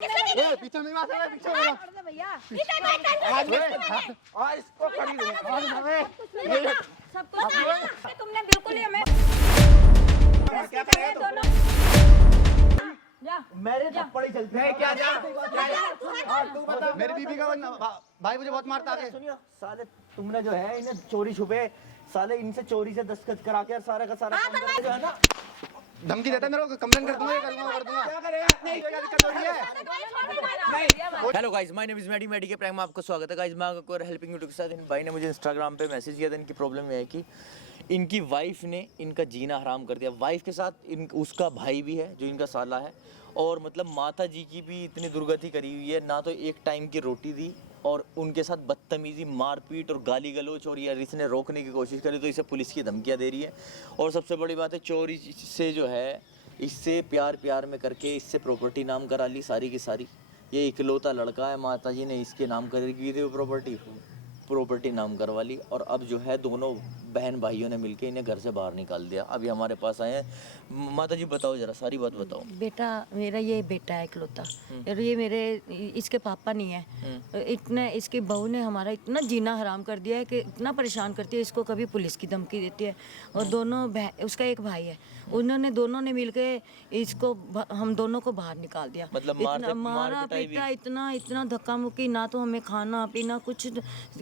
पीछे नहीं मार पीछे भैया और इसको खड़ी सब कुछ तुमने बिल्कुल ही हमें क्या कर रहे हो मेरे थप्पड़ ही चलते हैं। क्या जा तू बता मेरी बीबी का भाई मुझे बहुत मारता है। सुनियो साले, तुमने जो है इन्हें चोरी छुपे साले इनसे चोरी से दस्तखत करा के सारा का सारा काम करके जो है ना धमकी देता है मेरे को, कंप्लेंट कर दूंगा, कर दूंगा। क्या करेगा? नहीं क्या दिक्कत हो रही है? Hello guys, my name is Maddy के प्रैंक में आपका स्वागत है। गाइस मैं आपको हेल्पिंग यूट्यूब के साथ इन भाई ने मुझे इंस्टाग्राम पे मैसेज किया था। इनकी प्रॉब्लम ये है कि इनकी वाइफ ने इनका जीना हराम कर दिया। वाइफ के साथ उसका भाई भी है जो इनका साला है, और मतलब माता जी की भी इतनी दुर्गति करी हुई है। ना तो एक टाइम की रोटी दी और उनके साथ बदतमीजी, मारपीट और गाली गलौज, और यार इसने रोकने की कोशिश करी तो इसे पुलिस की धमकियां दे रही है। और सबसे बड़ी बात है, चोरी से जो है इससे प्यार में करके इससे प्रॉपर्टी नाम करा ली सारी की सारी। ये इकलौता लड़का है, माता जी ने इसके नाम कर की थी प्रॉपर्टी नाम करवा ली। और अब जो है दोनों बहन भाइयों ने मिलकर इन्हें घर से बाहर निकाल दिया। अभी हमारे पास आए हैं। माता जी बताओ, जरा सारी बात बताओ। बेटा मेरा ये बेटा है इकलौता, और ये मेरे इसके पापा नहीं है। इतने इसकी बहू ने हमारा इतना जीना हराम कर दिया है कि इतना परेशान करती है। इसको कभी पुलिस की धमकी देती है। और दोनों उसका एक भाई है, उन्होंने दोनों ने मिलके इसको हम दोनों को बाहर निकाल दिया। मतलब मारा पीटा, इतना धक्का मुक्की, ना तो हमें खाना पीना कुछ,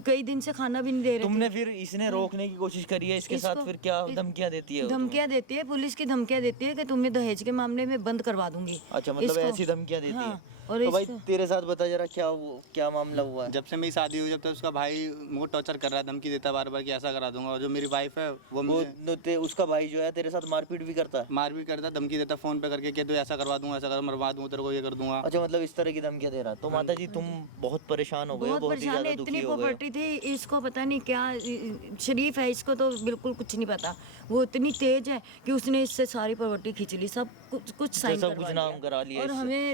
कई दिन से खाना भी नहीं दे रहे। तुमने फिर इसने रोकने की कोशिश करी है इसके साथ, फिर क्या धमकियां देती है? धमकियां देती है, पुलिस की धमकियां देती है कि तुम्हें दहेज के मामले में बंद करवा दूंगी। अच्छा, मतलब ऐसी धमकियां देती है। और तो भाई तेरे साथ बता जरा क्या मामला हुआ है? जब से मेरी शादी हुई, जब तक उसका भाई मुझे टॉर्चर कर रहा है, धमकी देता है बार बार कि ऐसा करा दूंगा। और जो मेरी वाइफ है वो उसका भाई जो है तेरे साथ मारपीट भी करता है? मार भी करता है, धमकी देता है फोन पे करके कि तू ऐसा करवा दूंगा, ऐसा कर मरवा दूंगा, तेरे को ये कर दूंगा। अच्छा, मतलब इस तरह की धमकियां दे रहा है। तो माता जी तुम बहुत परेशान हो गए, बहुत ही ज्यादा दुखी इतनी हो गए। प्रॉपर्टी थी, इसको पता नहीं क्या, शरीफ है, इसको तो बिल्कुल कुछ नहीं पता। वो इतनी तेज है कि उसने इससे सारी प्रॉपर्टी खींच ली, सब कुछ साइन सब कुछ नाम करा लिया। और हमें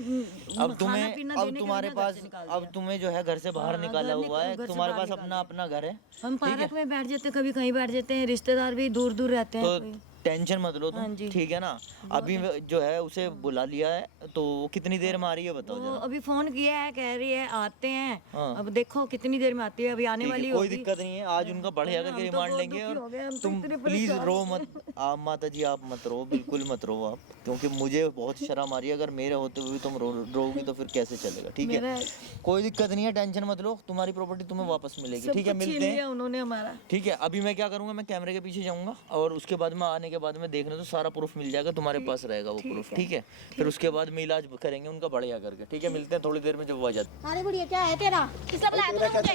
अब तुम्हारे पास अब तुम्हें जो है घर से बाहर निकाला हुआ है। तुम्हारे पास अपना घर है। हम पार्क में बैठ जाते, कभी कहीं बैठ जाते हैं। रिश्तेदार भी दूर दूर रहते हैं। तो टेंशन मत लो तुम, ठीक है ना? अभी जो है उसे बुला लिया है, तो वो कितनी देर में आ रही है बताओ जरा। अभी फोन किया है, कह रही है आते हैं। अब देखो कितनी देर में आती है, अभी आने वाली कोई दिक्कत नहीं है। आज उनका बढ़िया करके रिमांड लेंगे। और तुम प्लीज रो मत। आप माता जी आप मत रो, बिल्कुल मत रो आप, क्योंकि मुझे बहुत शर्म आ रही है। अगर मेरे होते हुए तुम रोगी तो फिर कैसे चलेगा? ठीक है, कोई दिक्कत नहीं है, टेंशन मत लो। तुम्हारी प्रॉपर्टी तुम्हें वापस मिलेगी, ठीक है? मिलते हैं उन्होंने हमारा। ठीक है, अभी मैं क्या करूंगा, मैं कैमरे के पीछे जाऊंगा और उसके बाद में आने के बाद में देखना तो सारा प्रूफ मिल जाएगा, तुम्हारे पास रहेगा वो प्रूफ, ठीक है? फिर उसके बाद में इलाज करेंगे उनका बढ़िया करके, ठीक है? मिलते हैं थोड़ी देर में जब वो आ जाता। अरे बढ़िया, क्या है तेरा? किसने बुलाया तूने मुझे?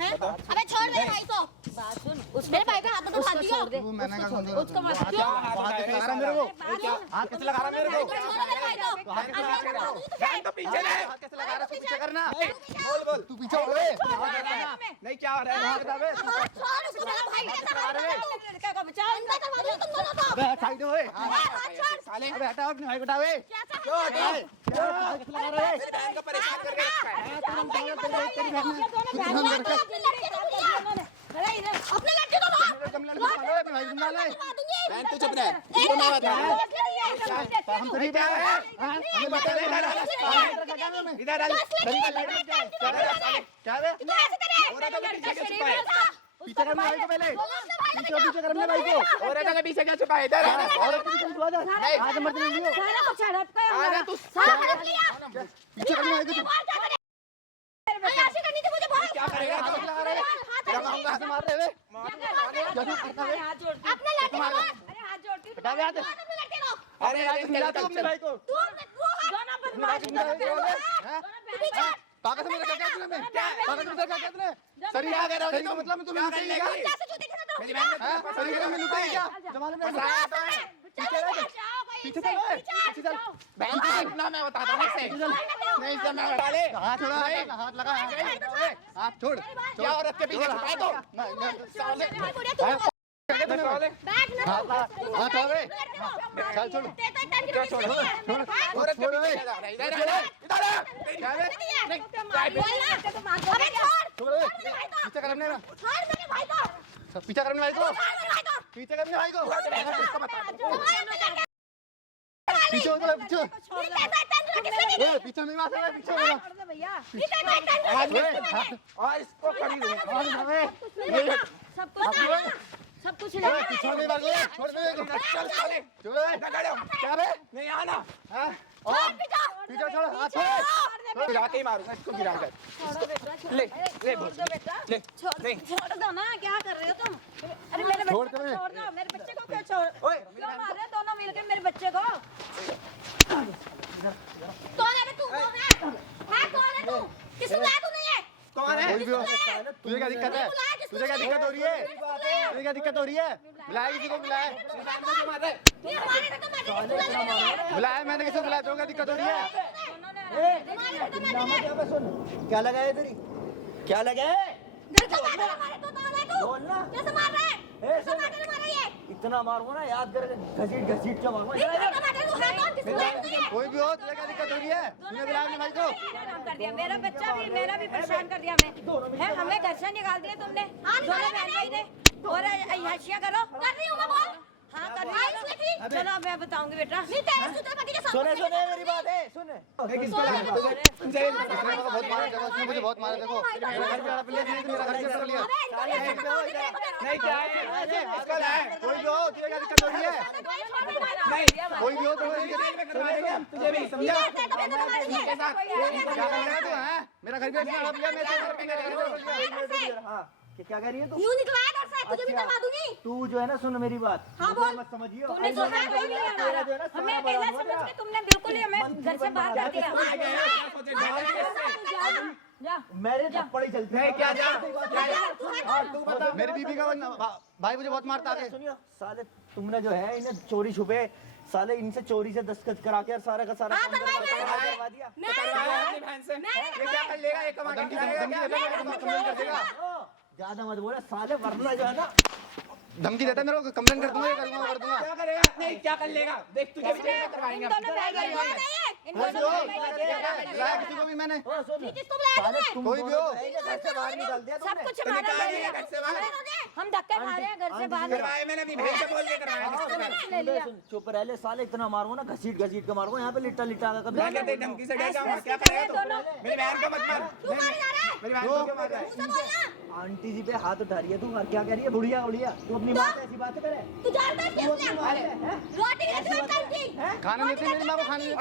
हैं? अबे छोड़ मेरे भाई को। बात सुन, मेरे भाई का हाथ तो हाथ दिया। मैंने कहा उसको मत क्यों? हाथ किस लगा रहा मेरे को? हाथ किस लगा रहा मेरे को? छोड़ मेरे भाई को। हाथ किस लगा रहा? जान तो पीछे ले। हाथ किस लगा रहा? पीछे करना। बोल तू पीछे हो रे। नहीं क्या हो रहा है? बता बे। छोड़ उसको, मेरा भाई कैसा हाथ है तू? लड़का का बचाओ, अंदर करवा दूं तुम दोनों को। बे साइड हो। हाथ छोड़। साले अबे हटाओ अपने भाई को, हटाओ बे। क्यों हटाओ? हाथ किस लगा रहा है? मेरी बहन को परेशान कर रहा है। अपने लड़के को बुला। अपने लड़के को मार। कम लड़के को मारो, अपने भाई को मार ले। बहन तू चुप रह। इसको मैं बता रहा हूं। हम तो नहीं क्या है? हमें बता दे। इधर आ। क्या रे? तू ऐसे करे। और तो पीछे क्या छुपा है? पीछे करने भाई को पहले। पीछे करने भाई को। और तो पीछे क्या छुपा है? इधर आ। और पीछे तू आ जा। नहीं आज मत लियो। सारा को झड़प पे आ जा तू। सारा हड़प लिया। पीछे करने भाई को। ऐसे करनी थी मुझे बहुत। क्या करेगा? हाथ लगा रहा है। लगाऊंगा, हाथ मार रहे वे। अपने लड़के को मार। अरे हाथ जोड़ती हूं। हटा दे हाथ। अपने लड़के को। अरे मिला तू अपने भाई को। तू दोनों बदमाश। पागल से मेरा क्या किया तूने? पागल से मेरा क्या किया तूने? सरी आ गया रे, मतलब मैं तुम्हें लुटाई क्या? मेरी बहन ने सरी के में लुटाई क्या? जमाने में पीछे चल, पीछे चल। बहन को इतना मैं बताता हूं इससे। नहीं इसे मैं डाले। हाथ छोड़ा, हाथ लगा। हाथ छोड़। क्या औरत के पीछे छुपा दो? बैठ ना। हाथ छोड़ बे। चल छोड़। छोड़। औरत के पीछे जा रहा है। इधर आ। क्या रे? नहीं अबे छोड़। छोड़ बे। पीछे कर अपने। छोड़ मेरे भाई को। पीछे कर अपने भाई को। छोड़ मेरे भाई को। पीछे कर अपने भाई को। छोड़ मेरे भाई को। पीछे हो तो पीछे पीछे नहीं मार सकता पीछे हो और इसको खड़ी सब कुछ छोड़ दे बाबू छोड़ दे चल साले छोड़ दे क्या बे नहीं आना हां पीछे छोड़ हाथ छोड़ गिरा के ही मारूंगा इसको गिरा कर ले ले ले छोड़ दो ना, क्या कर रहे हो तुम? अरे मेरे बच्चे को छोड़ दो, मेरे बच्चे को क्यों छोड़? ओए क्यों मार रहे हो दोनों मिलकर मेरे बच्चे को? कौन है तू? कौन है? हाँ कौन है तू? किसको बुलाया तूने ये? कौन है कोई भी हो तुझे क्या दिक्कत है तुझे क्या दिक्कत हो रही है तुझे क्या दिक्कत हो रही है बुलाया किसी को बुलाया ये हमारे से तो मैं बुलाया मैंने किसी को बुलाया तो क्या दिक्कत हो रही है सुन क्या लगा है तेरी क्या लगा है बोलना कैसे मार रहा है? ए, सुन। कैसे मार रहा है ये? इतना मारूंगा ना याद कर घसीट घसीट के मारूंगा नहीं कैसे मार रहा है तू? है कौन? किसको बुलाया तूने? कोई भी हो तुझे क्या दिक्कत हो रही है तूने बुलाया अपने भाई को परेशान कर दिया, मेरा बच्चा भी, मेरा भी परेशान कर दिया मैं। है हमें घर से निकाल दिया तुमने दोनों बहन भाई ने। और हशिया करो। कर रही हूँ मैं बोल। हाँ कर रही हो। चलो अब मैं बताऊंगी बेटा। नहीं तेरे सुते पति के सुने सामने सुने मेरी बात है सुने किसको बहुत मारा देखो उसने मुझे बहुत मारा देखो मेरा घर भी हड़प लिया मेरा घर भी हड़प लिया नहीं क्या है इसको लाए कोई भी हो तुझे क्या दिक्कत हो रही है कोई भी हो तुझे भी समझा क्या कर रहा है तू हैं मेरा घर भी हड़प लिया मेरे से हाँ क्या कह रही है तू यूं निकला है घर से, तुझे भी करवा दूंगी। तू जो है ना सुन मेरी बात हाँ, बोल। मत समझियो तुमने सोचा कोई नहीं हमारा, हमें अकेला समझ के तुमने बिल्कुल ही हमें घर से बाहर कर दिया। जा मेरे थप्पड़ ही चलते हैं क्या जा तू बता मेरी बीबी का भाई मुझे बहुत मारता है सुनियो साले तुमने जो है इन्हें चोरी छुपे साले इनसे चोरी से दस्तखत करा के और सारा का सारा हाँ, काम करवा दिया ये क्या कर लेगा एक कमा के ज्यादा मत बोले साले वरना जो है ना धमकी देता है मेरे को कंप्लेंट कर दूंगा ये करूंगा कर दूंगा क्या करेगा नहीं क्या कर लेगा देख तुझे भी करवाएंगे इन दोनों भाई भाई इन दोनों भाई भाई बुलाया किसी को भी मैंने किसको बुलाया तूने? कोई भी हो घर से बाहर निकाल दिया सब कुछ हमारा हम धक्के खा रहे हैं घर से बाहर। मैंने अपनी बहन से बोल के करवाया ले लिया। चुप रह ले साले इतना मारो ना घसीट घसीट के मारो यहाँ पे लिट्टा लिट्टा का कभी धमकी से डर जाऊंगा क्या करेगा दोनों? मेरी बहन को मत मार क्यों मारे जा रहा है? मेरी बहन को क्यों मार रहा है मुझसे बोलना। आंटी जी पे हाथ उठा रही है तू और क्या कह रही है बुढ़िया बुढ़िया तू अपनी माँ से ऐसी बातें करे तू जानता है तू किसने? अपनी माँ से हैं? रोटी की रेस्टोरेंट करती। खाने देते मेरी माँ को खाने देते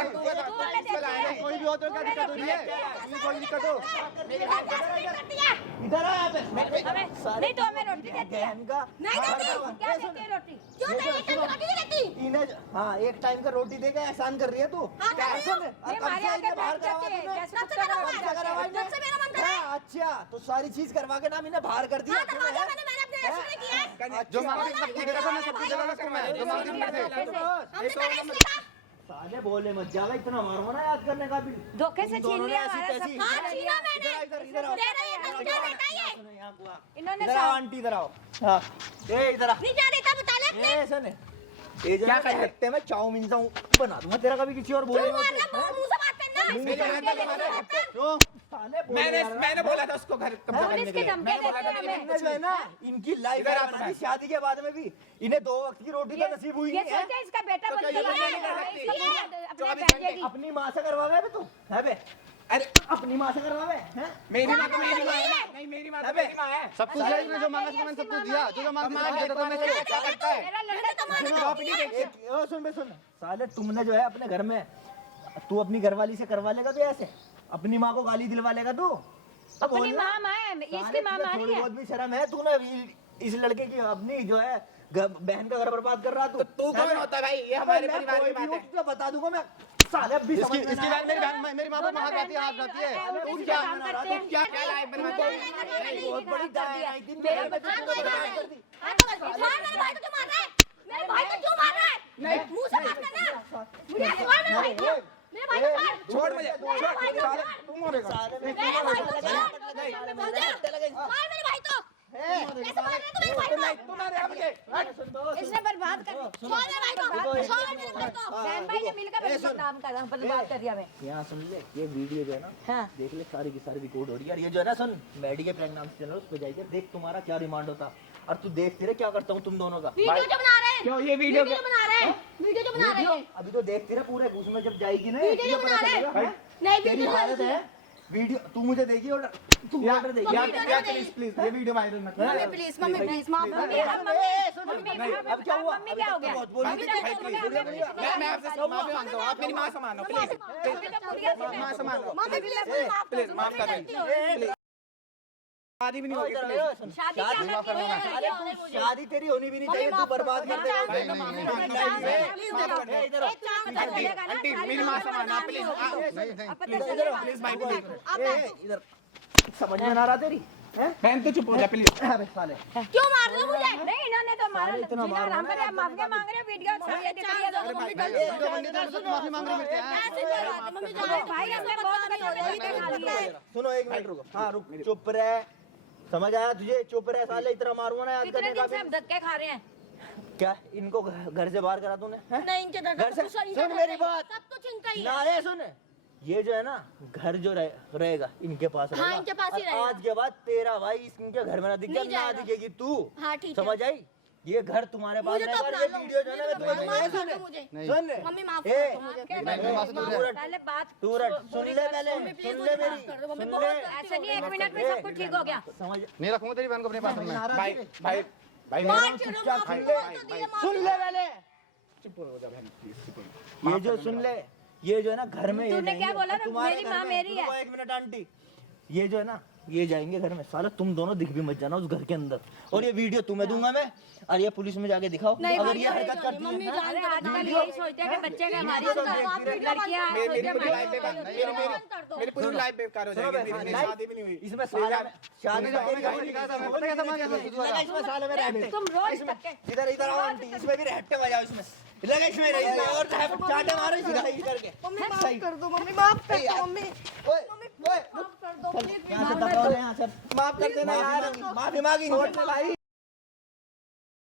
कोई भी हो तो क्या दिक्कत हो रही है तुझे कोई दिक्कत हो इधर आ यहाँ पे नहीं तो हमें रोटी देती है। बहन का नहीं देती। क्या देती है रोटी? क्यों नहीं देती? रोटी नहीं देती। इन्हें हाँ एक टाइम का रोटी देकर एहसान कर रही है तू हाँ, कर रही हूँ। नहीं, हमारे आगे बैठ जाती है, जैसे सबसे कुत्ता मेरा करवा मन देती है। सबसे मेरा मन करे। हाँ, अच्छा तो सारी चीज करवा के नाम इन्हें बाहर कर दिया हाँ, करवा दिया मैंने अपने रेस्ट में किया है। जो मांगती सब कुछ देगा मैं सब कुछ देगा उसको मैं जो मांगती मेरे से हमने तेरा रेस्ट लिया। साले बोले मत जावा इतना मारो ना याद करने का भी धोखे से तुम छीन दोनों लिया ने ऐसी हमारा सब तैसी- कुछ। हाँ, छीना मैंने। इधर आओ। दे रही है, तो क्या देता है ये? सुनो, यहाँ बुआ। इन्होंने इधर आओ आंटी इधर आओ हाँ ए इधर आ नहीं क्या देता बता ले अपने। ए सुन ये जो क्या हफ्ते में चाउमीन सा बना दूंगा तेरा कभी किसी और क्यों बोले मार रहा है? मुंह से बात करना। क्यों मैंने बोला था उसको घर कब्जा पुलिस करने के की लिए धमकी देते हैं हमें। इन्हें जो है ना इनकी लाइफ है शादी के बाद में भी इन्हें 2 वक्त की रोटी तो नसीब हुई ये नहीं है सोचा इसका बेटा तो बन क्या गया ये है, इसका अपने बैठ जाएगी। अपनी माँ से करवावे बे तू है बे अरे अपनी माँ से करवावे हैं मेरी माँ तो मेरी माँ है नहीं मेरी माँ तो मेरी माँ है सब कुछ दिया इसने जो मांगा था मैंने सब कुछ दिया जो मांगा था देता मैं क्या करता है मेरा लड़का तो सुन बे सुन साले तुमने जो है अपने घर में तू अपनी घरवाली से करवा लेगा तो ऐसे अपनी माँ को गाली दिलवा लेगा तू अब अपनी माँ माँ है, इसकी माँ मारी थोड़ी है। बहुत भी शर्म है तू ना इस लड़के की अपनी जो है बहन का घर बर्बाद कर रहा तू कौन होता है भाई ये हमारे परिवार की बात है तुझे बता दूंगा मैं साले अब भी इसकी समझ में इसकी ना बहन मेरी बहन मेरी माँ को हाथ आती है हाथ आती है उल्टे सीधे काम करते हैं। क्या क्या लाइफ में बहुत बड़ी दाई आई थी मेरा मेरे बच्चा बच्चे को तो बर्बाद कर दी हाँ, तो बस मेरे भाई को क्यों मार रहा है? मेरे भाई को क्यों मार रहा है? मुंह से बात करना। मुझे सवाल मेरे भाई को। मेरे भाई को मार। छोड़ मुझे छोड़ तू मरेगा मेरे भाई को छोड़। मार मेरे भाई को। कैसे मार रहा है तू मेरे भाई को? तू मारे अब मुझे इसने बर्बाद कर छोड़ मेरे भाई को। छोड़ मेरे भाई को। बहन भाई ने मिलकर मेरे बदनाम कर बर्बाद कर दिया हमें। यहाँ सुन ले ये वीडियो जो है ना हाँ देख ले सारी की सारी रिकॉर्ड हो रही है और ये जो है ना सुन मेडी के प्रैंक नाम से चैनल उस पे जाइए देख तुम्हारा क्या रिमांड होता और तू देख तेरे क्या करता हूँ तुम दोनों का वीडियो जो बना रहे हैं। क्यों ये वीडियो वीडियो बना रहे हैं, वीडियो जो बना रहे हैं। अभी तो देखती ना पूरे उसमें जब जाएगी ना वीडियो ये बना पता रहे हैं। चलेगा, हैं? नहीं, तेरी वीडियो हालत है वीडियो तू मुझे देगी ऑर्डर तू ऑर्डर देगी प्लीज प्लीज ये वीडियो वायरल मत करो। मम्मी प्लीज माफ कर दो। अब क्या हुआ मम्मी क्या हो गया? बहुत बोली थी मैं आपसे माफी मांगता हूँ, आप मेरी माँ समान हो प्लीज माँ समान हो मम्मी प्लीज माफ प्लीज माफ कर दें। शादी भी नहीं होगी प्लीज। शादी क्या करती है? शादी तेरी होनी भी नहीं चाहिए तू बर्बाद कर दे आंटी मेरी माँ समान आप प्लीज प्लीज भाई को इधर समझ में ना रहा तेरी हैं बहन तो चुप हो जा प्लीज। अबे साले क्यों मार रहे हो मुझे? नहीं इन्होंने तो मारा जीना हराम कर दिया, माफी मांग रहे वीडियो ये दिखाइए दो मम्मी माफी मांग रही है ऐसे कोई बात नहीं, मम्मी जाओ भाई हमने बहुत हो रही है खा लिया। सुनो एक मिनट रुको हाँ रुक चुप रह समझ आया तुझे चुप रह साले इतना मारूंगा ना याद कितने करने दिन का से हम धक्के खा रहे हैं? क्या इनको घर से बाहर करा तूने हैं? नहीं इनके घर से सुन मेरी बात सब कुछ इनका ही है। ना ये सुन ये जो है ना घर जो रहेगा इनके पास हाँ, रहेगा। इनके पास ही और रहेगा। आज के बाद तेरा भाई इनके घर में ना दिखेगा नहीं ना जाएगा। दिखेगी तू हाँ, ठीक है। समझ आई ये घर तुम्हारे पास मुझे तो रहेगा और अपना ये लो। वीडियो जो है ना मैं तुम्हें दूंगा। माफ कर दो मुझे। सुन मम्मी माफ ए, कर दो मुझे। पहले बात तू रट सुन ले पहले मम्मी प्लीज सुन मुझे ले माफ मेरी कर दो, मम्मी सुन बहुत ले ऐसे नहीं 1 मिनट में सब कुछ ठीक हो गया। समझ नहीं रखूंगा तेरी बहन को अपने पास में भाई भाई भाई मार चलो माफ सुन कर ले दो, तो दिए माफ सुन ले पहले चुप हो जा बहन प्लीज चुप हो जा। ये जो सुन ले ये जो है ना घर में ये तूने क्या जाएंगे, बोला ना, तुम्हारे मेरी घर माँ में- मेरी है। रुको एक मिनट आंटी ये जो है ना ये जाएंगे घर में साला तुम दोनों दिख भी मत जाना उस घर के अंदर और ये वीडियो तुम्हें दूंगा मैं और ये पुलिस में जाके दिखाओ नहीं, अगर भाई, ये हरकत नहीं, करती मम्मी है जान अरे दो, आजकल यही सोचते हैं कि बच्चे का हमारी वीडियो तो लड़कियां देखती रहती लड़कियां मेरी सोचते हैं पूरी लाइफ हमारी- बेकार मेरी पूरी लाइफ बेकार हो सुनो जाएगी बे, मेरी नहीं, शादी भी नहीं हुई इसमें साला में शादी में तेरी गाड़ी निकाला था मैं, पता कैसा मार गया था? लगा इसमें साले में रहते तुम रोज धक्के इधर इधर आओ आंटी इसमें भी रहते बजाओ इसमें लगा इसमें रही है और चाटे मारो इसी सही करके मम्मी माफ कर दो, मम्मी माफ कर दो, मम्मी ओए ओए माफ कर दो प्लीज। यहाँ से दबाओ यहाँ से माफ कर देना यार माफी मांगी भाई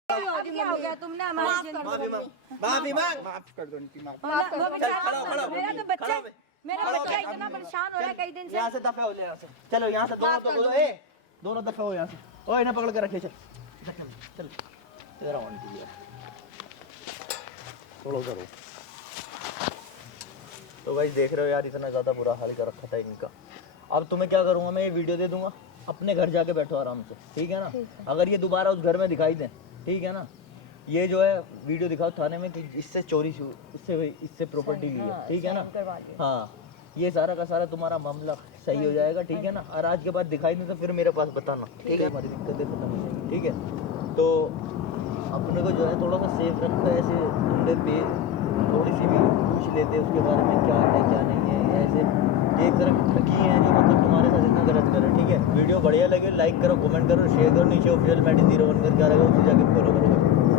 क्या हो गया तुमने हमारी जिंदगी माफी मांग माफी मांग माफ कर दो उनकी माफ वो चल, खड़ा हो, बेचारा खड़ा हो, मेरा तो बच्चा खड़ा हो बे। मेरा खड़ा हो बच्चा बे। इतना परेशान हो रहा है कई दिन से। यहाँ से दफे हो ले यहाँ से चलो यहाँ से दोनों तो ए दोनों दफे हो यहाँ से ओए इन्हें पकड़ के रखे चल चल तेरा ऑन कीजिए थोड़ा उधर हो तो भाई देख रहे हो यार इतना ज़्यादा बुरा हाल कर रखा था इनका अब तुम्हें क्या करूँगा मैं ये वीडियो दे दूंगा अपने घर जाके बैठो आराम से ठीक है ना अगर ये दोबारा उस घर में दिखाई दें ठीक है ना ये जो है वीडियो दिखाओ थाने में कि इससे चोरी इससे प्रॉपर्टी ली है ठीक है ना हाँ ये सारा का सारा तुम्हारा मामला सही हो जाएगा ठीक है ना और आज के बाद दिखाई नहीं तो फिर मेरे पास बताना ठीक है हमारी दिक्कतें खत्म हो जाएंगी ठीक है तो अपने को जो है थोड़ा सा सेफ रखो ऐसे तुमने पे थोड़ी सी भी पूछ लेते उसके बारे में क्या है क्या नहीं है ऐसे एक तरफ ठगी है जो मतलब तुम्हारे साथ इतना गलत करे ठीक है वीडियो बढ़िया लगे लाइक करो कमेंट करो शेयर करो नीचे ऑफिशियल मैडी 01 करके आ रहेगा उसे जाके फॉलो करो